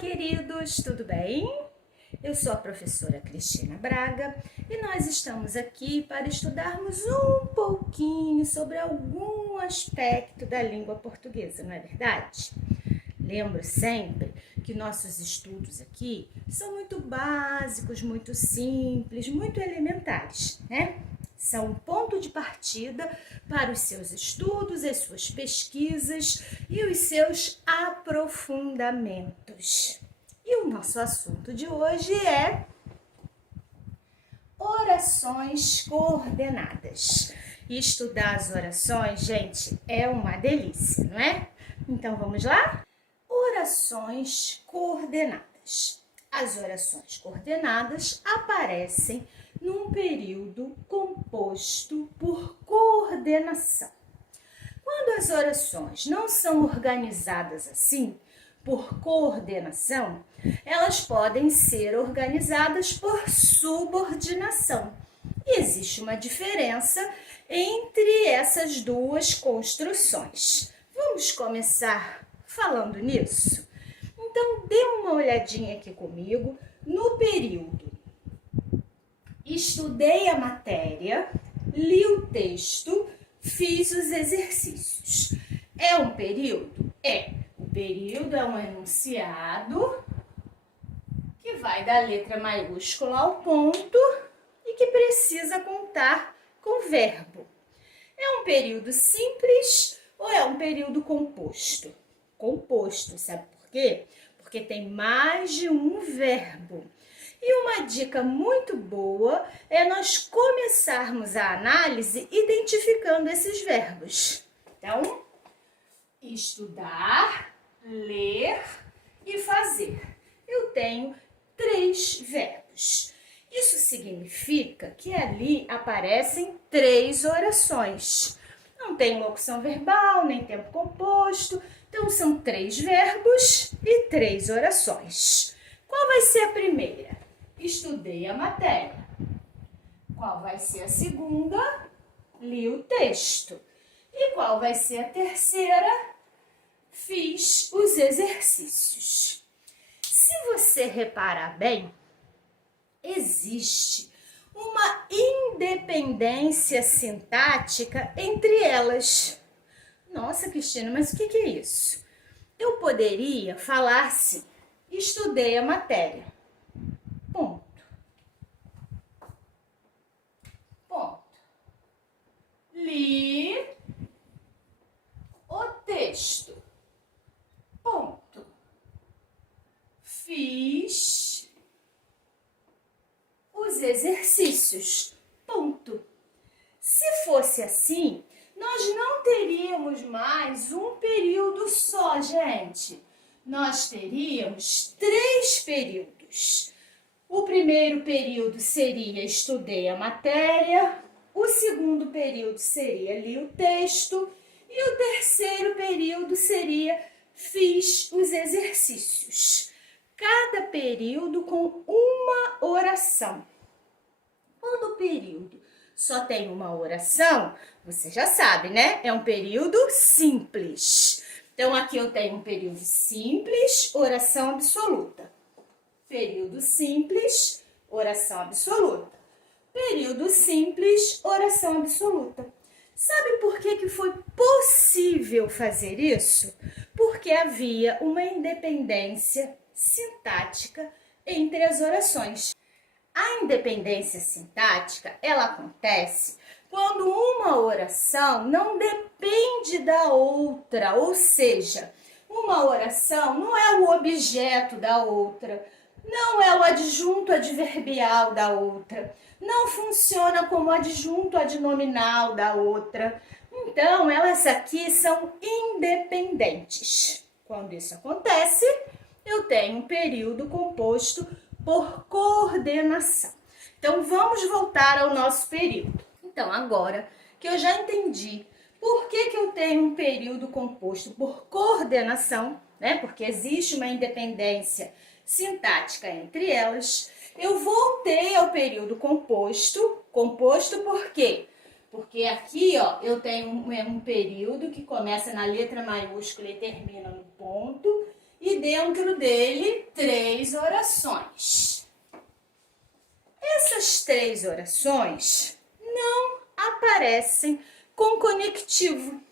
queridos, tudo bem? Eu sou a professora Cristina Braga e nós estamos aqui para estudarmos um pouquinho sobre algum aspecto da língua portuguesa, não é verdade? Lembro sempre que nossos estudos aqui são muito básicos, muito simples, muito elementares, né? São um ponto de partida para os seus estudos, as suas pesquisas e os seus aprofundamentos. E o nosso assunto de hoje é orações coordenadas. E estudar as orações, gente, é uma delícia, não é? Então vamos lá? Orações coordenadas. As orações coordenadas aparecem num período composto por coordenação. Quando as orações não são organizadas assim, por coordenação, elas podem ser organizadas por subordinação. E existe uma diferença entre essas duas construções. Vamos começar falando nisso? Então, dê uma olhadinha aqui comigo no período. Estudei a matéria, li o texto, fiz os exercícios. É um período? É. O período é um enunciado que vai da letra maiúscula ao ponto e que precisa contar com verbo. É um período simples ou é um período composto? Composto, sabe por quê? Porque tem mais de um verbo. E uma dica muito boa é nós começarmos a análise identificando esses verbos. Então, estudar, ler e fazer. Eu tenho 3 verbos. Isso significa que ali aparecem 3 orações. Não tem locução verbal, nem tempo composto. Então, são 3 verbos e 3 orações. Qual vai ser a primeira? Estudei a matéria. Qual vai ser a segunda? Li o texto. E qual vai ser a terceira? Fiz os exercícios. Se você reparar bem, existe uma independência sintática entre elas. Nossa, Cristina, mas o que é isso? Eu poderia falar assim: estudei a matéria. Ponto. Ponto. Li o texto. Ponto. Fiz os exercícios. Ponto. Se fosse assim, nós não teríamos mais um período só, gente. Nós teríamos 3 períodos. O primeiro período seria estudei a matéria, o segundo período seria li o texto e o terceiro período seria fiz os exercícios. Cada período com uma oração. Quando o período só tem uma oração, você já sabe, né? É um período simples. Então, aqui eu tenho um período simples, oração absoluta. Período simples, oração absoluta. Período simples, oração absoluta. Sabe por que foi possível fazer isso? Porque havia uma independência sintática entre as orações. A independência sintática, ela acontece quando uma oração não depende da outra, ou seja, uma oração não é o objeto da outra, não é o adjunto adverbial da outra, não funciona como adjunto adnominal da outra. Então, elas aqui são independentes. Quando isso acontece, eu tenho um período composto por coordenação. Então, vamos voltar ao nosso período. Então, agora que eu já entendi por que eu tenho um período composto por coordenação, né? Porque existe uma independência sintática entre elas, eu voltei ao período composto. Composto por quê? Porque aqui, ó, eu tenho um período que começa na letra maiúscula e termina no ponto, e dentro dele 3 orações. Essas 3 orações não aparecem com conectivo.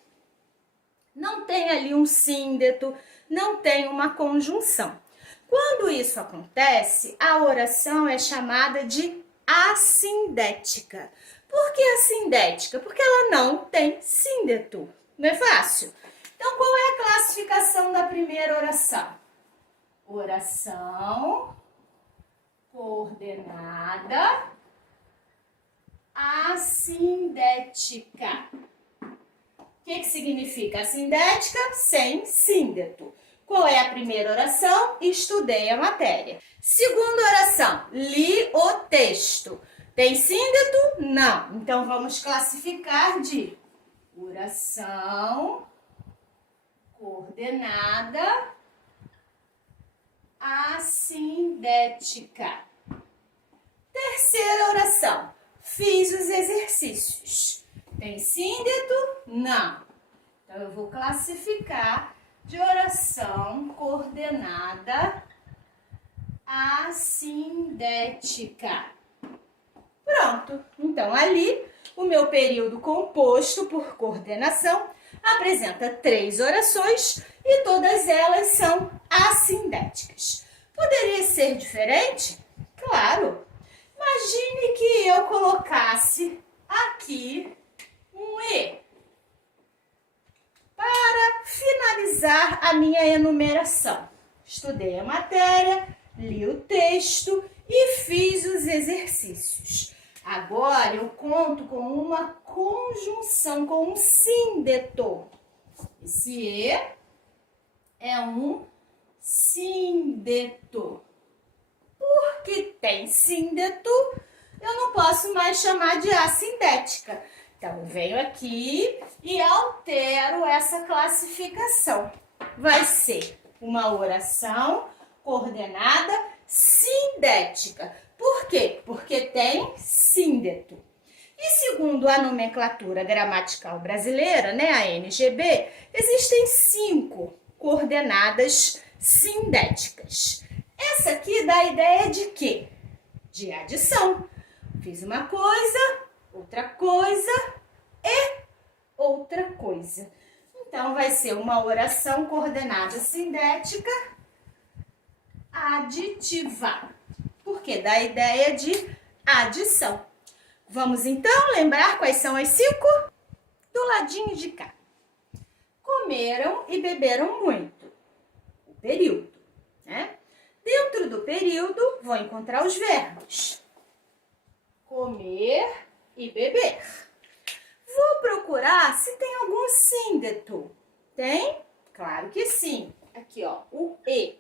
Não tem ali um síndeto, não tem uma conjunção. Quando isso acontece, a oração é chamada de assindética. Por que assindética? Porque ela não tem síndeto. Não é fácil? Então, qual é a classificação da primeira oração? Oração coordenada assindética. O que significa assindética? Sem síndeto. Qual é a primeira oração? Estudei a matéria. Segunda oração, li o texto. Tem síndeto? Não. Então, vamos classificar de oração coordenada assindética. Terceira oração, fiz os exercícios. Tem síndeto? Não. Então, eu vou classificar de oração coordenada assindética. Pronto. Então, ali, o meu período composto por coordenação apresenta 3 orações e todas elas são assindéticas. Poderia ser diferente? Claro. Imagine que eu colocasse aqui um E para finalizar a minha enumeração. Estudei a matéria, li o texto e fiz os exercícios. Agora eu conto com uma conjunção, com um síndeto. Esse E é um síndeto. Porque tem síndeto, eu não posso mais chamar de assindética. Então, eu venho aqui e altero essa classificação. Vai ser uma oração coordenada sindética. Por quê? Porque tem síndeto. E segundo a nomenclatura gramatical brasileira, né, a NGB, existem 5 coordenadas sindéticas. Essa aqui dá a ideia de quê? De adição. Fiz uma coisa, outra coisa e outra coisa. Então, vai ser uma oração coordenada sindética aditiva, porque dá a ideia de adição. Vamos, então, lembrar quais são as 5? Do ladinho de cá. Comeram e beberam muito. O período, né? Dentro do período, vou encontrar os verbos. Comer e beber. Vou procurar se tem algum síndeto. Tem? Claro que sim. Aqui, ó, o E.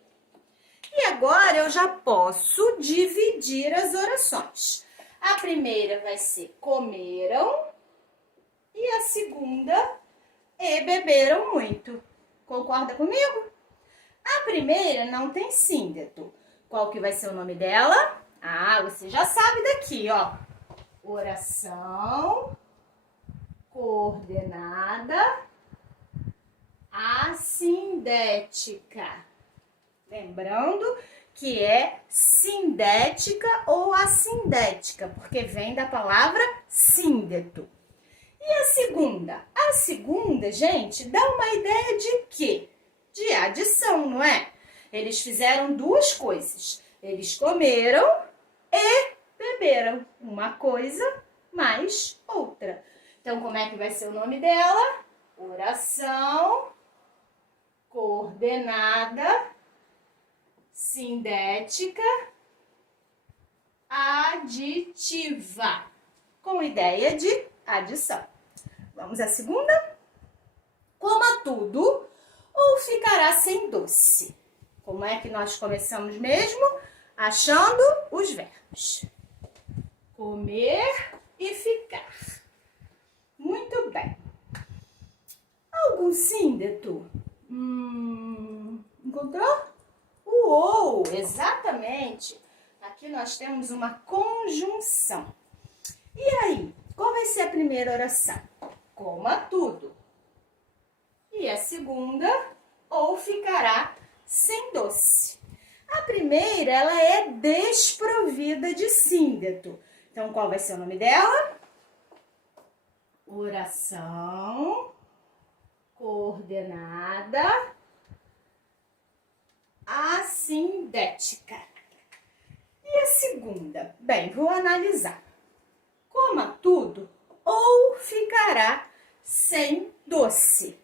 E agora eu já posso dividir as orações. A primeira vai ser comeram e a segunda e beberam muito. Concorda comigo? A primeira não tem síndeto. Qual que vai ser o nome dela? Ah, você já sabe daqui, ó. Oração coordenada assindética. Lembrando que é sindética ou assindética, porque vem da palavra síndeto. E a segunda? A segunda, gente, dá uma ideia de quê? De adição, não é? Eles fizeram 2 coisas. Eles comeram e beberam. Uma coisa mais outra. Então, como é que vai ser o nome dela? Oração coordenada sindética aditiva, com ideia de adição. Vamos à segunda? Coma tudo ou ficará sem doce. Como é que nós começamos mesmo? Achando os verbos. Comer e ficar. Muito bem. Algum síndeto? Encontrou? O ou, exatamente. Aqui nós temos uma conjunção. E aí, qual vai ser a primeira oração? Coma tudo. E a segunda, ou ficará sem doce. A primeira, ela é desprovida de síndeto. Então, qual vai ser o nome dela? Oração coordenada assindética. E a segunda? Bem, vou analisar. Coma tudo ou ficará sem doce.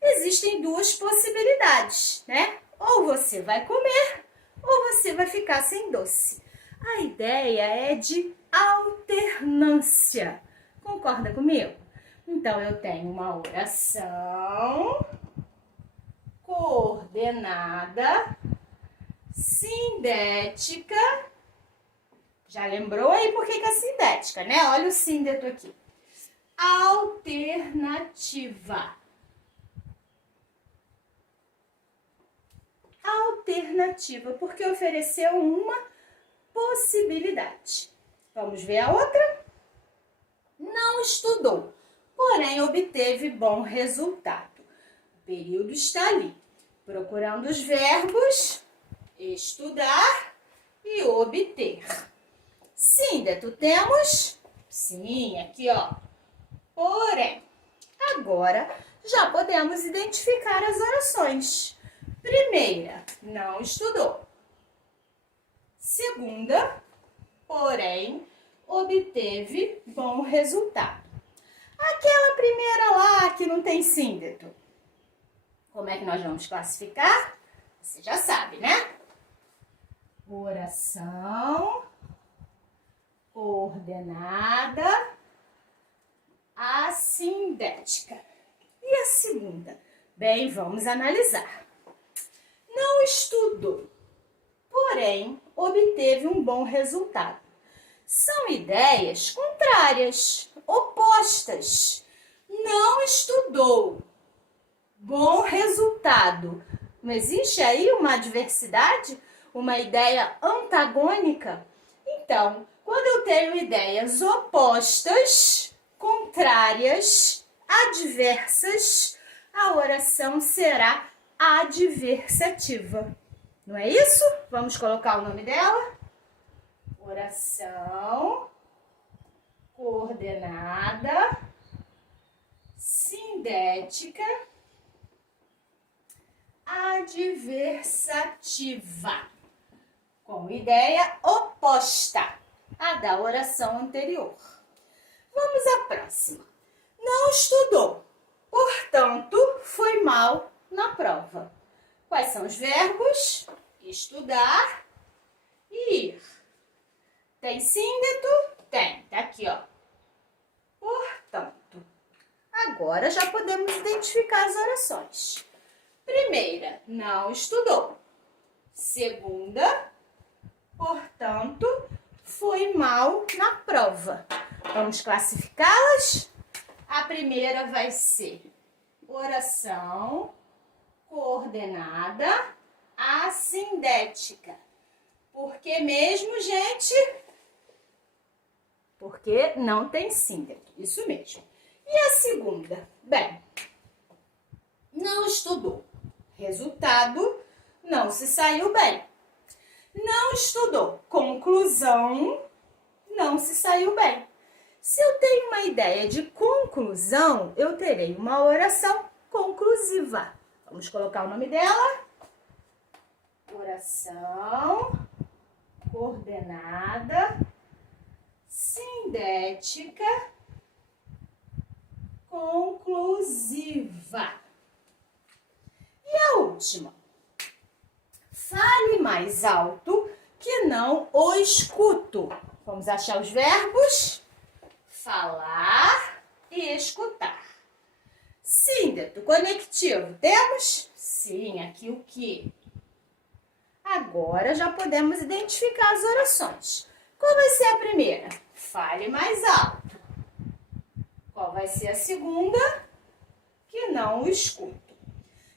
Existem duas possibilidades, né? Ou você vai comer ou você vai ficar sem doce. A ideia é de alternância. Concorda comigo? Então, eu tenho uma oração coordenada sindética. Já lembrou aí por que é sindética, né? Olha o síndeto aqui. Alternativa. Alternativa, porque ofereceu uma possibilidade. Vamos ver a outra? Não estudou, porém obteve bom resultado. O período está ali, procurando os verbos estudar e obter. Síndeto temos? Sim, aqui ó. Porém, agora já podemos identificar as orações. Primeira, não estudou. Segunda, porém, obteve bom resultado. Aquela primeira lá que não tem síndeto, como é que nós vamos classificar? Você já sabe, né? Oração coordenada assindética. E a segunda? Bem, vamos analisar. Não estudou, porém obteve um bom resultado. São ideias contrárias, opostas. Não estudou, bom resultado. Não existe aí uma adversidade, uma ideia antagônica? Então, quando eu tenho ideias opostas, contrárias, adversas, a oração será adversativa. Não é isso? Vamos colocar o nome dela? Oração coordenada sindética adversativa, com ideia oposta à da oração anterior. Vamos à próxima. Não estudou, portanto, foi mal na prova. Quais são os verbos? Estudar e ir. Tem síndeto? Tem. Tá aqui, ó. Portanto. Agora já podemos identificar as orações. Primeira, não estudou. Segunda, portanto, foi mal na prova. Vamos classificá-las? A primeira vai ser oração coordenada assindética. Por que mesmo, gente? Porque não tem síndeto. Isso mesmo. E a segunda? Bem, não estudou. Resultado, não se saiu bem. Não estudou. Conclusão, não se saiu bem. Se eu tenho uma ideia de conclusão, eu terei uma oração conclusiva. Vamos colocar o nome dela? Oração coordenada sindética conclusiva. E a última? Fale mais alto que não o escuto. Vamos achar os verbos? Falar e escutar. Síndeto conectivo, temos? Sim, aqui o que? Agora já podemos identificar as orações. Qual vai ser a primeira? Fale mais alto. Qual vai ser a segunda? Que não o escuto.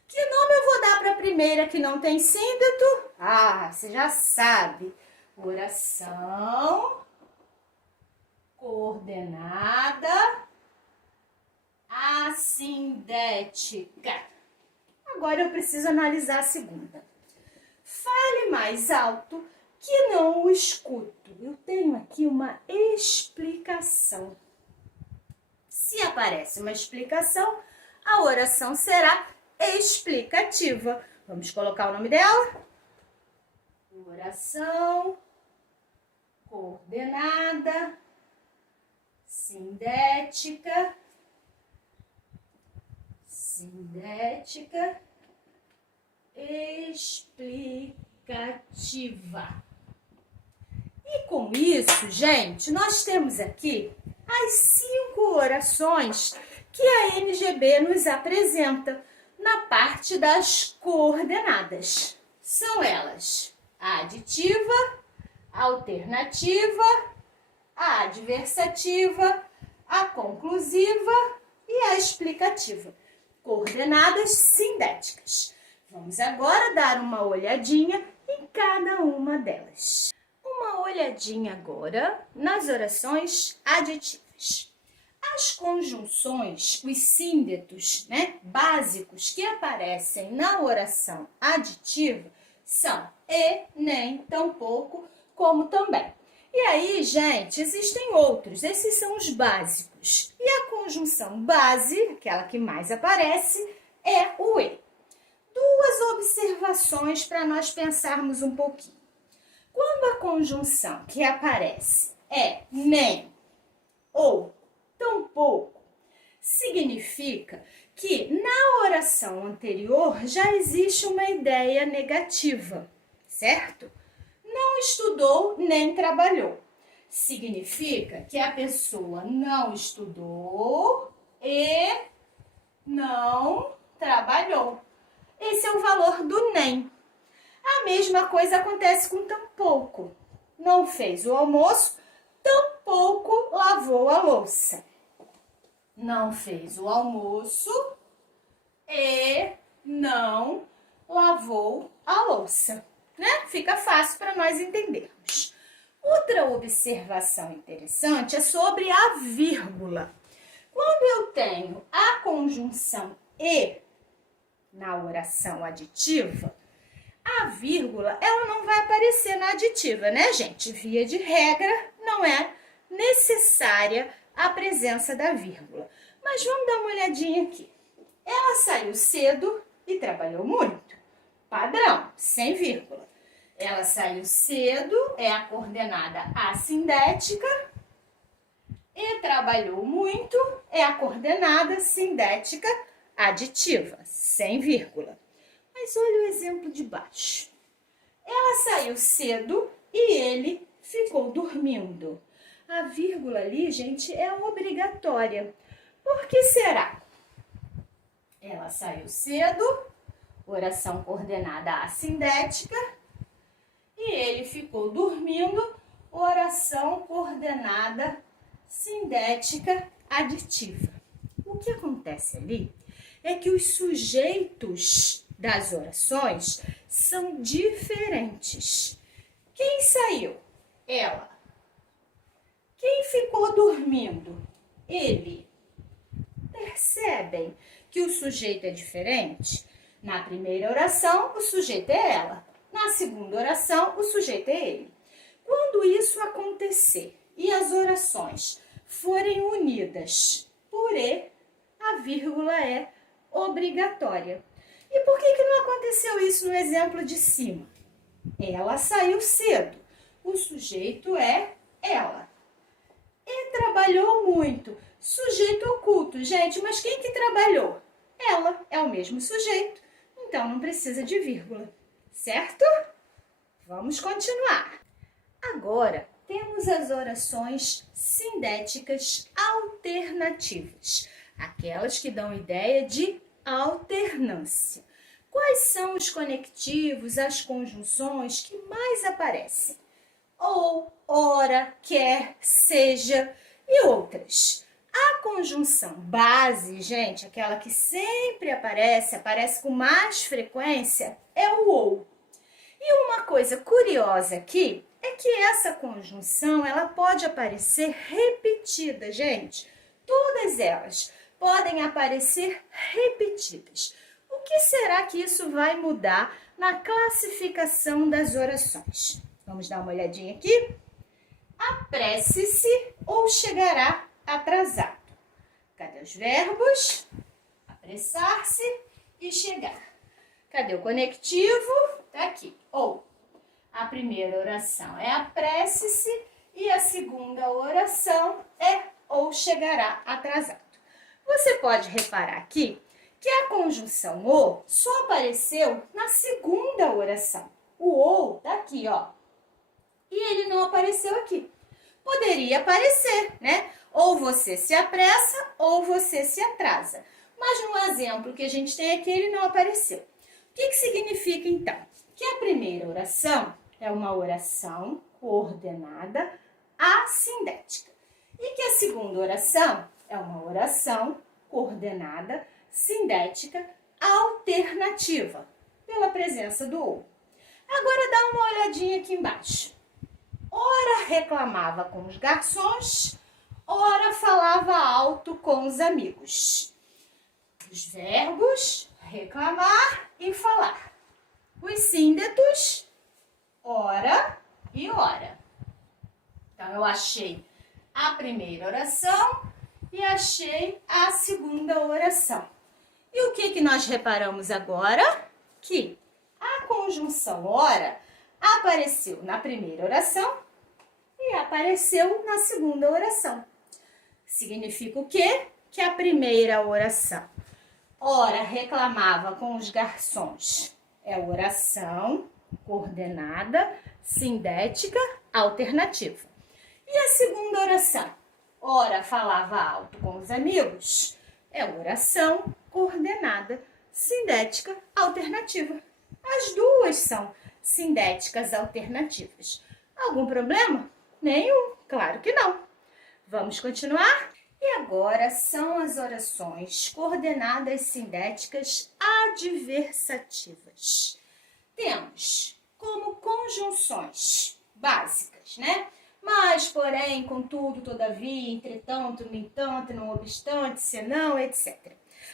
Que nome eu vou dar para a primeira que não tem síndeto? Ah, você já sabe. Oração coordenada assindética. Agora eu preciso analisar a segunda. Fale mais alto que não o escuto. Eu tenho aqui uma explicação. Se aparece uma explicação, a oração será explicativa. Vamos colocar o nome dela? Oração coordenada, sindética, explicativa. E com isso, gente, nós temos aqui as 5 orações que a NGB nos apresenta na parte das coordenadas. São elas a aditiva, a alternativa, a adversativa, a conclusiva e a explicativa. Coordenadas sindéticas. Vamos agora dar uma olhadinha em cada uma delas. Uma olhadinha agora nas orações aditivas. As conjunções, os síndetos, básicos que aparecem na oração aditiva são e, nem, tampouco, como também. E aí, gente, existem outros. Esses são os básicos. E a conjunção base, aquela que mais aparece, é o e. 2 observações para nós pensarmos um pouquinho. Quando a conjunção que aparece é nem ou tampouco, significa que na oração anterior já existe uma ideia negativa, certo? Não estudou nem trabalhou. Significa que a pessoa não estudou e não trabalhou. Esse é o valor do nem. A mesma coisa acontece com tampouco. Não fez o almoço, tampouco lavou a louça. Não fez o almoço e não lavou a louça. Fica fácil para nós entendermos. Outra observação interessante é sobre a vírgula. Quando eu tenho a conjunção e na oração aditiva, a vírgula ela não vai aparecer na aditiva, gente? Via de regra, não é necessária a presença da vírgula. Mas vamos dar uma olhadinha aqui. Ela saiu cedo e trabalhou muito. Padrão, sem vírgula. Ela saiu cedo, é a coordenada assindética. E trabalhou muito, é a coordenada sindética aditiva, sem vírgula. Mas olha o exemplo de baixo. Ela saiu cedo e ele ficou dormindo. A vírgula ali, gente, é obrigatória. Por que será? Ela saiu cedo, oração coordenada assindética, e ele ficou dormindo, oração coordenada sindética aditiva. O que acontece ali é que os sujeitos das orações são diferentes. Quem saiu? Ela. Quem ficou dormindo? Ele. Percebem que o sujeito é diferente? Na primeira oração, o sujeito é ela. Na segunda oração, o sujeito é ele. Quando isso acontecer e as orações forem unidas por e, a vírgula é obrigatória. E por que não aconteceu isso no exemplo de cima? Ela saiu cedo. O sujeito é ela. E trabalhou muito. Sujeito oculto. Gente, mas quem que trabalhou? Ela é o mesmo sujeito, então não precisa de vírgula, certo? Vamos continuar. Agora, temos as orações sindéticas alternativas, aquelas que dão ideia de alternância. Quais são os conectivos, as conjunções que mais aparecem? Ou, ora, quer, seja e outras. A conjunção base, gente, aquela que sempre aparece com mais frequência, é o ou. E uma coisa curiosa aqui é que essa conjunção ela pode aparecer repetida, gente. Todas elas podem aparecer repetidas. O que será que isso vai mudar na classificação das orações. Vamos dar uma olhadinha aqui? Apresse-se ou chegará atrasado. Cadê os verbos? Apressar-se e chegar. Cadê o conectivo? Tá aqui. Ou. A primeira oração é apresse-se e a segunda oração é ou chegará atrasado. Você pode reparar aqui que a conjunção ou só apareceu na segunda oração. O ou tá aqui, ó. E ele não apareceu aqui. Poderia aparecer, né? Ou você se apressa ou você se atrasa. Mas no exemplo que a gente tem aqui, ele não apareceu. O que significa, então? Que a primeira oração é uma oração coordenada assindética. E que a segunda oração é uma oração coordenada sindética alternativa, pela presença do ou. Agora dá uma olhadinha aqui embaixo. Ora reclamava com os garçons, ora falava alto com os amigos. Os verbos reclamar e falar. Os síndetos, ora e ora. Então, eu achei a primeira oração e achei a segunda oração. E o que nós reparamos agora? Que a conjunção ora apareceu na primeira oração e apareceu na segunda oração. Significa o quê? Que a primeira oração, ora reclamava com os garçons, é oração coordenada, sindética, alternativa. E a segunda oração, ora falava alto com os amigos, é oração coordenada, sindética, alternativa. As duas são sindéticas alternativas. Algum problema? Nenhum, claro que não. Vamos continuar? E agora são as orações coordenadas sindéticas adversativas. Temos como conjunções básicas, né? Mas, porém, contudo, todavia, entretanto, no entanto, não obstante, senão, etc.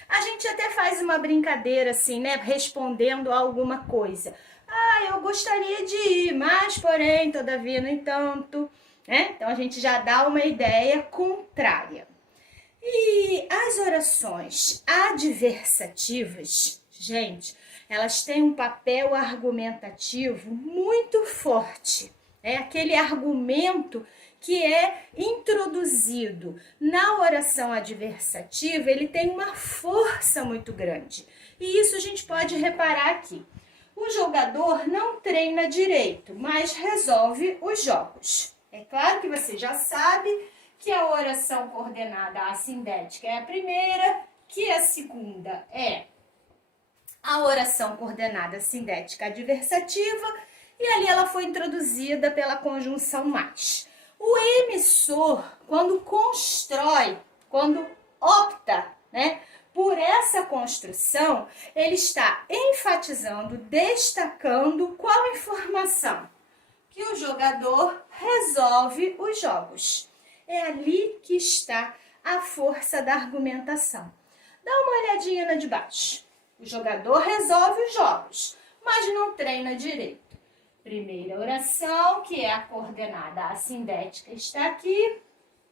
A gente até faz uma brincadeira assim, né? Respondendo a alguma coisa. Ah, eu gostaria de ir, mas, porém, todavia, no entanto, né? Então, a gente já dá uma ideia contrária. E as orações adversativas, gente, elas têm um papel argumentativo muito forte. É aquele argumento que é introduzido na oração adversativa, ele tem uma força muito grande. E isso a gente pode reparar aqui. O jogador não treina direito, mas resolve os jogos. É claro que você já sabe que a oração coordenada assindética é a primeira, que a segunda é a oração coordenada sindética adversativa, e ali ela foi introduzida pela conjunção mais. O emissor, quando constrói, quando opta, né, por essa construção, ele está enfatizando, destacando qual informação? Que o jogador resolve os jogos. É ali que está a força da argumentação. Dá uma olhadinha na de baixo. O jogador resolve os jogos, mas não treina direito. Primeira oração, que é a coordenada assindética, está aqui.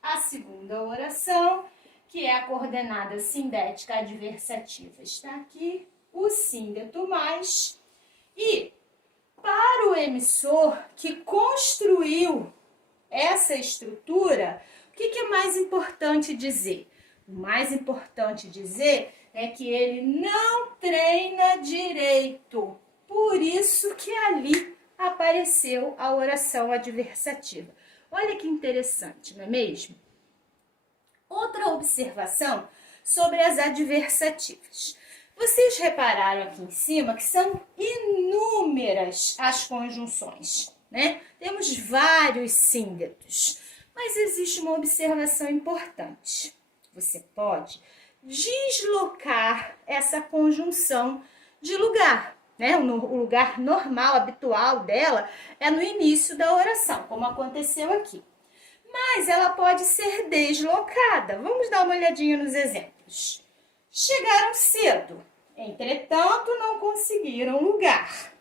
A segunda oração, que é a coordenada sindética adversativa, está aqui. O síndeto mais. E para o emissor que construiu essa estrutura, o que é mais importante dizer? O mais importante dizer é que ele não treina direito. Por isso que ali apareceu a oração adversativa. Olha que interessante, não é mesmo? Outra observação sobre as adversativas. Vocês repararam aqui em cima que são inúmeras as conjunções, né? Temos vários síndetos, mas existe uma observação importante. Você pode deslocar essa conjunção de lugar, né? O lugar normal, habitual dela é no início da oração, como aconteceu aqui. Mas ela pode ser deslocada. Vamos dar uma olhadinha nos exemplos. Chegaram cedo, entretanto não conseguiram lugar.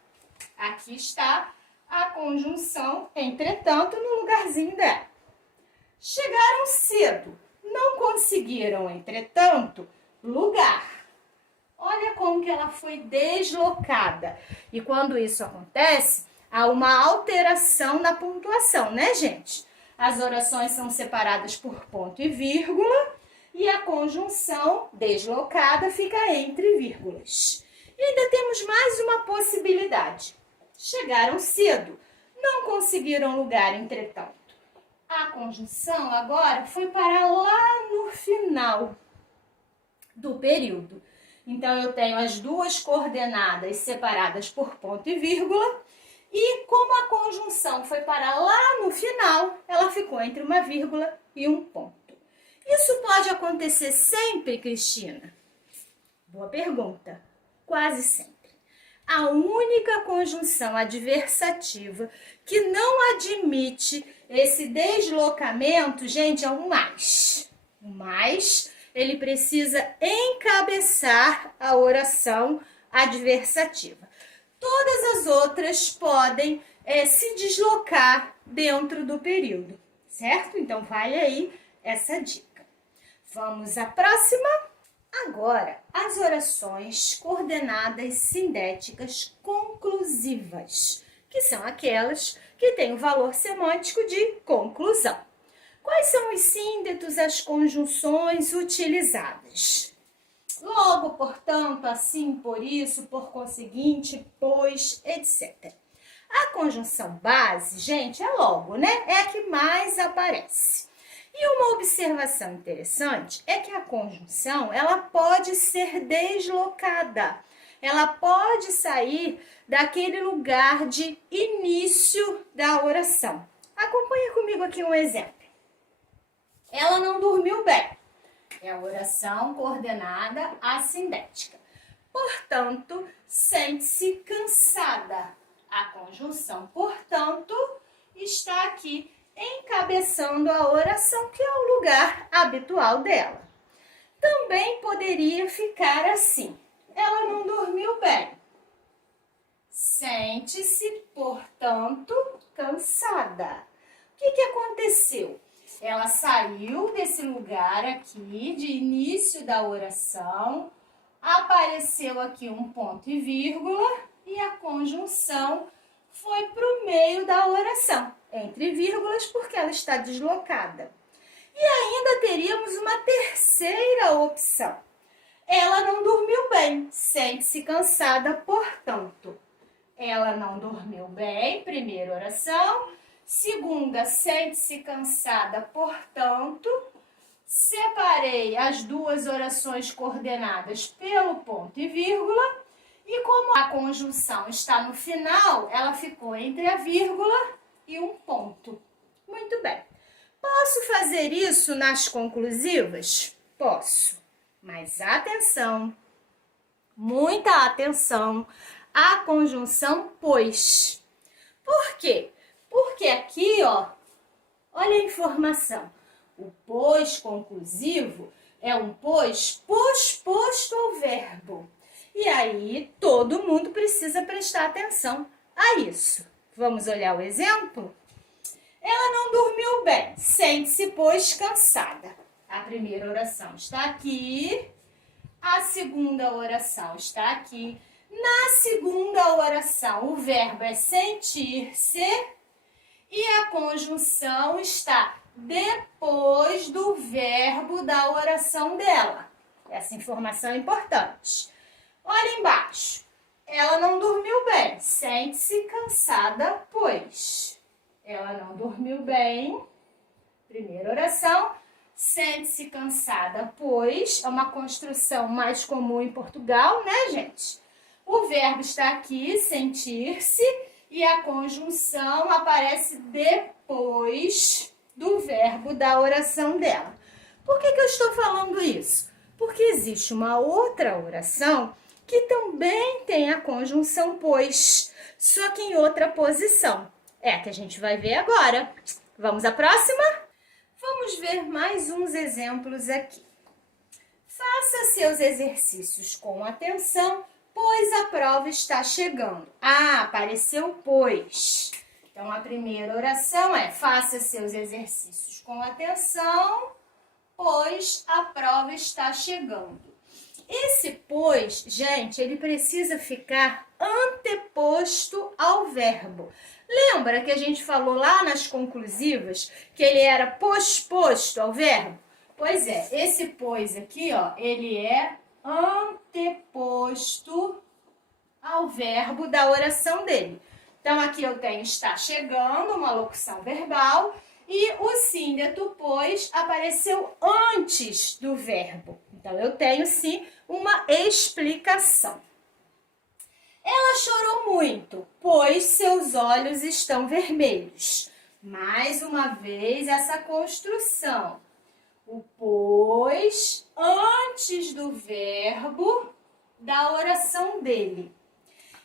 Aqui está a conjunção entretanto no lugarzinho dela. Chegaram cedo, não conseguiram, entretanto, lugar. Olha como que ela foi deslocada. E quando isso acontece, há uma alteração na pontuação, né, gente? As orações são separadas por ponto e vírgula e a conjunção deslocada fica entre vírgulas. E ainda temos mais uma possibilidade. Chegaram cedo, não conseguiram lugar, entretanto. A conjunção agora foi para lá no final do período. Então, eu tenho as duas coordenadas separadas por ponto e vírgula. E como a conjunção foi para lá no final, ela ficou entre uma vírgula e um ponto. Isso pode acontecer sempre, Cristina? Boa pergunta. Quase sempre. A única conjunção adversativa que não admite esse deslocamento, gente, é o mais. O mais, ele precisa encabeçar a oração adversativa. Todas as outras podem se deslocar dentro do período, certo? Então, vale aí essa dica. Vamos à próxima? Agora, as orações coordenadas sindéticas conclusivas, que são aquelas que têm o valor semântico de conclusão. Quais são os síndetos, as conjunções utilizadas? Logo, portanto, assim, por isso, por conseguinte, pois, etc. A conjunção base, gente, é logo, né? É a que mais aparece. E uma observação interessante é que a conjunção, ela pode ser deslocada. Ela pode sair daquele lugar de início da oração. Acompanha comigo aqui um exemplo. Ela não dormiu bem. É a oração coordenada assindética. Portanto, sente-se cansada. A conjunção, portanto, está aqui encabeçando a oração, que é o lugar habitual dela. Também poderia ficar assim. Ela não dormiu bem. Sente-se, portanto, cansada. O que aconteceu? Ela saiu desse lugar aqui, de início da oração, apareceu aqui um ponto e vírgula, e a conjunção foi para o meio da oração, entre vírgulas, porque ela está deslocada. E ainda teríamos uma terceira opção. Ela não dormiu bem, sente-se cansada, portanto. Ela não dormiu bem, primeira oração. Segunda, sente-se cansada, portanto. Separei as duas orações coordenadas pelo ponto e vírgula. E como a conjunção está no final, ela ficou entre a vírgula e um ponto. Muito bem. Posso fazer isso nas conclusivas? Posso. Mas atenção, muita atenção, à conjunção pois. Por quê? Porque aqui, ó, olha a informação. O pois conclusivo é um pois posposto ao verbo. E aí, todo mundo precisa prestar atenção a isso. Vamos olhar o exemplo? Ela não dormiu bem, sente-se, pois, cansada. A primeira oração está aqui, a segunda oração está aqui. Na segunda oração, o verbo é sentir-se e a conjunção está depois do verbo da oração dela. Essa informação é importante. Olha embaixo. Ela não dormiu bem, sente-se cansada, pois. Ela não dormiu bem. Primeira oração. Sente-se cansada, pois. É uma construção mais comum em Portugal, né, gente? O verbo está aqui, sentir-se, e a conjunção aparece depois do verbo da oração dela. Por que eu estou falando isso? Porque existe uma outra oração que também tem a conjunção pois, só que em outra posição. É a que a gente vai ver agora. Vamos à próxima? Vamos ver mais uns exemplos aqui. Faça seus exercícios com atenção, pois a prova está chegando. Ah, apareceu pois. Então, a primeira oração é: faça seus exercícios com atenção, pois a prova está chegando. Esse pois, gente, ele precisa ficar anteposto ao verbo. Lembra que a gente falou lá nas conclusivas que ele era posposto ao verbo? Pois é, esse pois aqui, ó, ele é anteposto ao verbo da oração dele. Então, aqui eu tenho está chegando, uma locução verbal, e o síndeto, pois, apareceu antes do verbo. Então, eu tenho, sim, uma explicação. Ela chorou muito, pois seus olhos estão vermelhos. Mais uma vez, essa construção. O pois antes do verbo da oração dele.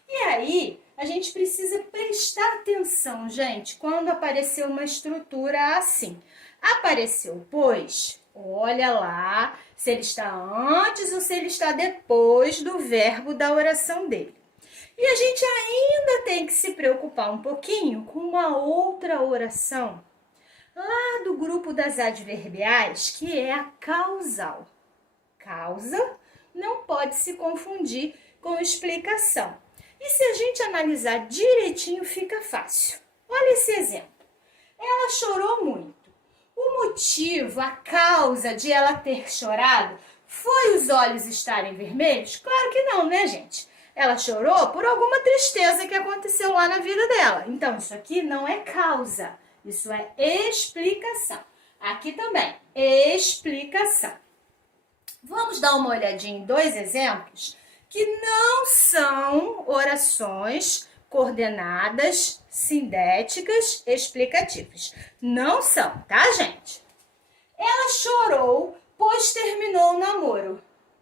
E aí, a gente precisa prestar atenção, gente, quando aparecer uma estrutura assim. Apareceu pois, olha lá se ele está antes ou se ele está depois do verbo da oração dele. E a gente ainda tem que se preocupar um pouquinho com uma outra oração lá do grupo das adverbiais, que é a causal. Causa não pode se confundir com explicação. E se a gente analisar direitinho, fica fácil. Olha esse exemplo. Ela chorou muito. O motivo, a causa de ela ter chorado foi os olhos estarem vermelhos? Claro que não, né, gente? Ela chorou por alguma tristeza que aconteceu lá na vida dela. Então, isso aqui não é causa, isso é explicação. Aqui também, explicação. Vamos dar uma olhadinha em dois exemplos que não são orações coordenadas, sindéticas, explicativas. Não são, tá, gente? Ela chorou, pois terminou o namoro.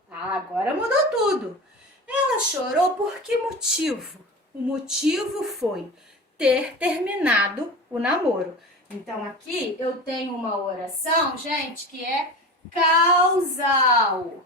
Ah, agora mudou tudo. Ela chorou por que motivo? O motivo foi ter terminado o namoro. Então, aqui eu tenho uma oração, gente, que é causal.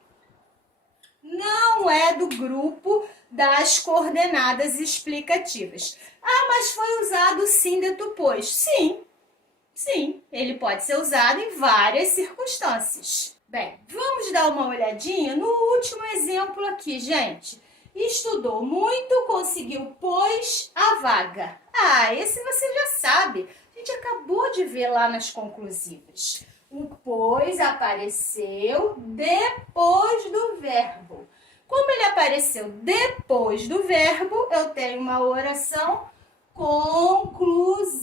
Não é do grupo das coordenadas explicativas. Ah, mas foi usado o síndeto pois. Sim, ele pode ser usado em várias circunstâncias. Bem, vamos dar uma olhadinha no último exemplo aqui, gente. Estudou muito, conseguiu, pois, a vaga. Ah, esse você já sabe. A gente acabou de ver lá nas conclusivas. O pois apareceu depois do verbo. Como ele apareceu depois do verbo, eu tenho uma oração conclusiva.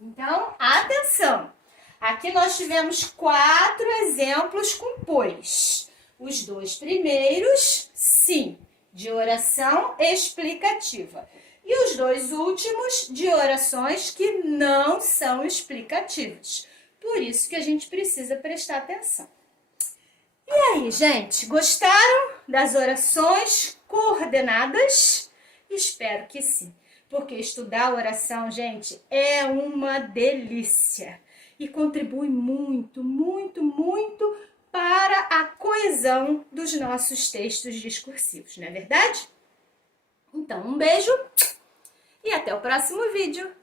Então, atenção! Aqui nós tivemos 4 exemplos com pois. Os 2 primeiros, sim, de oração explicativa. E os 2 últimos de orações que não são explicativas. Por isso que a gente precisa prestar atenção. E aí, gente, gostaram das orações coordenadas? Espero que sim, porque estudar oração, gente, é uma delícia e contribui muito, muito, muito para a coesão dos nossos textos discursivos, não é verdade? Então, um beijo e até o próximo vídeo!